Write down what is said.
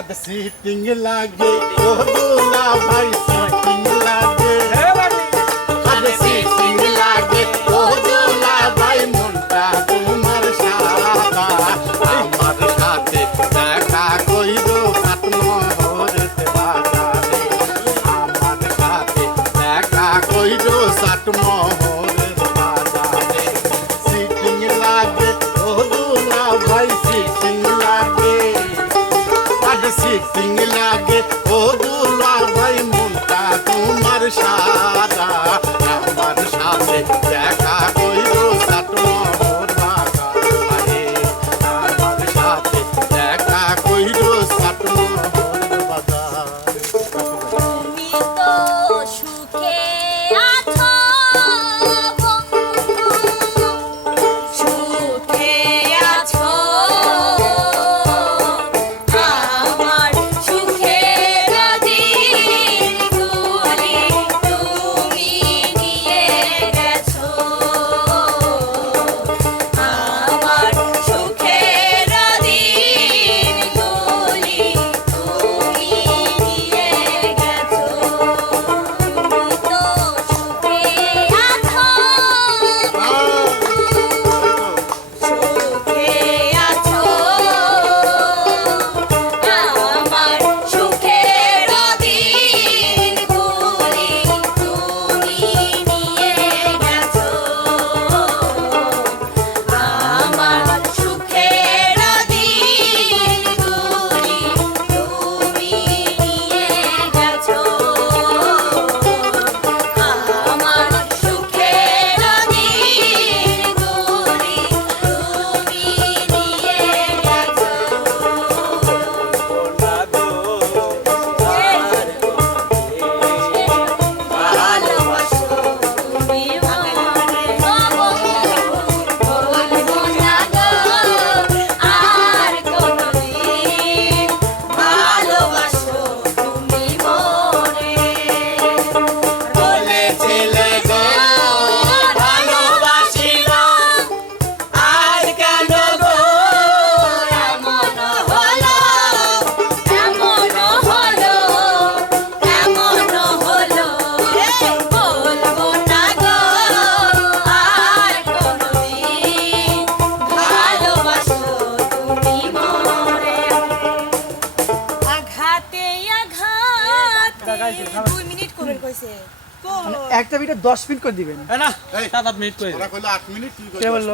अब सीटिंग लागे। ओ दूल्हा भाई सीटिंग लागे। अब सीटिंग लागे। ओ दूल्हा भाई मुंडा তোমার সাদা আমার সাথে দেখা কইরো আত্ম হরতে বাজারে আমার সাথে দেখা কইরো সাতম হরতে বাজারে সিটিং লাগে ও Everything কইছে? একটা ভিডিও দশ মিনিট করে দিবেন। না। সাত আট মিনিট করে বলল?